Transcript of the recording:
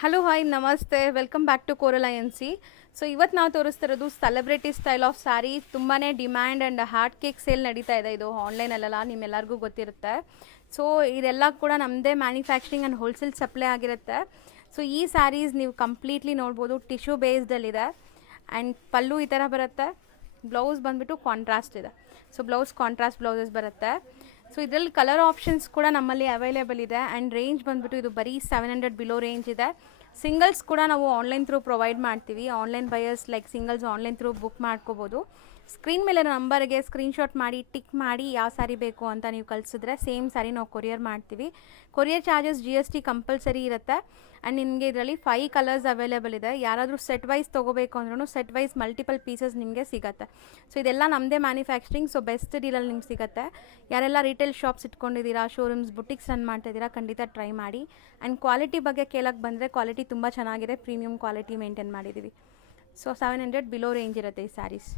Hello hi ನಮಸ್ತೆ, welcome back to coral Inc. So ಇವತ್ತು ನಾವು ತೋರಿಸ್ತಿರೋದು ಸೆಲೆಬ್ರಿಟಿ ಸ್ಟೈಲ್ ಆಫ್ ಸ್ಯಾರಿ. ತುಂಬಾ demand and hot cake sale ನಡೀತಾ ಇದೆ. ಇದು ಆನ್ಲೈನಲ್ಲೆಲ್ಲ ನಿಮ್ಮೆಲ್ಲರಿಗೂ ಗೊತ್ತಿರುತ್ತೆ. ಸೊ ಇದೆಲ್ಲ ಕೂಡ ನಮ್ಮದೇ ಮ್ಯಾನುಫ್ಯಾಕ್ಚರಿಂಗ್ ಆ್ಯಂಡ್ ಹೋಲ್ಸೇಲ್ ಸಪ್ಲೈ ಆಗಿರುತ್ತೆ. ಸೊ ಈ ಸ್ಯಾರೀಸ್ ನೀವು ಕಂಪ್ಲೀಟ್ಲಿ ನೋಡ್ಬೋದು, ಟಿಶ್ಯೂ ಬೇಸ್ಡಲ್ಲಿದೆ ಆ್ಯಂಡ್ ಪಲ್ಲು ಈ ಥರ ಬರುತ್ತೆ. ಬ್ಲೌಸ್ ಬಂದುಬಿಟ್ಟು ಕಾಂಟ್ರಾಸ್ಟ್ ಇದೆ. ಸೊ ಬ್ಲೌಸ್ ಕಾಂಟ್ರಾಸ್ಟ್ ಬ್ಲೌಸಸ್ ಬರುತ್ತೆ. ಸೊ ಇದರಲ್ಲಿ ಕಲರ್ ಆಪ್ಷನ್ಸ್ ಕೂಡ ನಮ್ಮಲ್ಲಿ ಅವೈಲೇಬಲ್ ಇದೆ ಆ್ಯಂಡ್ ರೇಂಜ್ ಬಂದುಬಿಟ್ಟು ಇದು ಬರೀ 700 ಬಿಲೋ ರೇಂಜ್ ಇದೆ. ಸಿಂಗಲ್ಸ್ ಕೂಡ ನಾವು ಆನ್ಲೈನ್ ಥ್ರೂ ಪ್ರೊವೈಡ್ ಮಾಡ್ತೀವಿ. Online buyers like singles online through book ಮಾಡ್ಕೋಬೋದು. ಸ್ಕ್ರೀನ್ ಮೇಲೆ ನಂಬರ್ಗೆ ಸ್ಕ್ರೀನ್ಶಾಟ್ ಮಾಡಿ ಟಿಕ್ ಮಾಡಿ ಯಾವ ಸ್ಯಾರಿ ಬೇಕು ಅಂತ ನೀವು ಕಳಿಸಿದ್ರೆ ಸೇಮ್ ಸ್ಯಾರಿ ನಾವು ಕೊರಿಯರ್ ಮಾಡ್ತೀವಿ. ಕೊರಿಯರ್ ಚಾರ್ಜಸ್ GST ಕಂಪಲ್ಸರಿ ಇರುತ್ತೆ ಆ್ಯಂಡ್ ನಿಮಗೆ ಇದರಲ್ಲಿ 5 ಕಲರ್ಸ್ ಅವೈಲೇಬಲ್ ಇದೆ. ಯಾರಾದರೂ ಸೆಟ್ ವೈಸ್ ತೊಗೋಬೇಕು ಅಂದ್ರೂ ಸೆಟ್ ವೈಸ್ ಮಲ್ಟಿಪಲ್ ಪೀಸಸ್ ನಿಮಗೆ ಸಿಗುತ್ತೆ. ಸೊ ಇದೆಲ್ಲ ನಮ್ಮದೇ ಮ್ಯಾನುಫ್ಯಾಕ್ಚರಿಂಗ್. ಸೊ ಬೆಸ್ಟ್ ಡೀಲಲ್ಲಿ ನಿಮ್ಗೆ ಸಿಗುತ್ತೆ. ಯಾರೆಲ್ಲ ರಿಟೇಲ್ ಶಾಪ್ಸ್ ಇಟ್ಕೊಂಡಿದ್ದೀರಾ, ಶೋರೂಮ್ಸ್, ಬುಟಿಕ್ಸ್ ರನ್ ಮಾಡ್ತಾಯಿದ್ದೀರಾ, ಖಂಡಿತ ಟ್ರೈ ಮಾಡಿ. ಆ್ಯಂಡ್ ಕ್ವಾಲಿಟಿ ಬಗ್ಗೆ ಕೇಳಕ್ಕೆ ಬಂದರೆ ಕ್ವಾಲಿಟಿ ತುಂಬ ಚೆನ್ನಾಗಿದೆ. ಪ್ರೀಮಿಯಂ ಕ್ವಾಲಿಟಿ ಮೇಂಟೈನ್ ಮಾಡಿದ್ದೀವಿ. ಸೊ 700 ಬಿಲೋ ರೇಂಜ್ ಇರುತ್ತೆ ಈ ಸ್ಯಾರೀಸ್.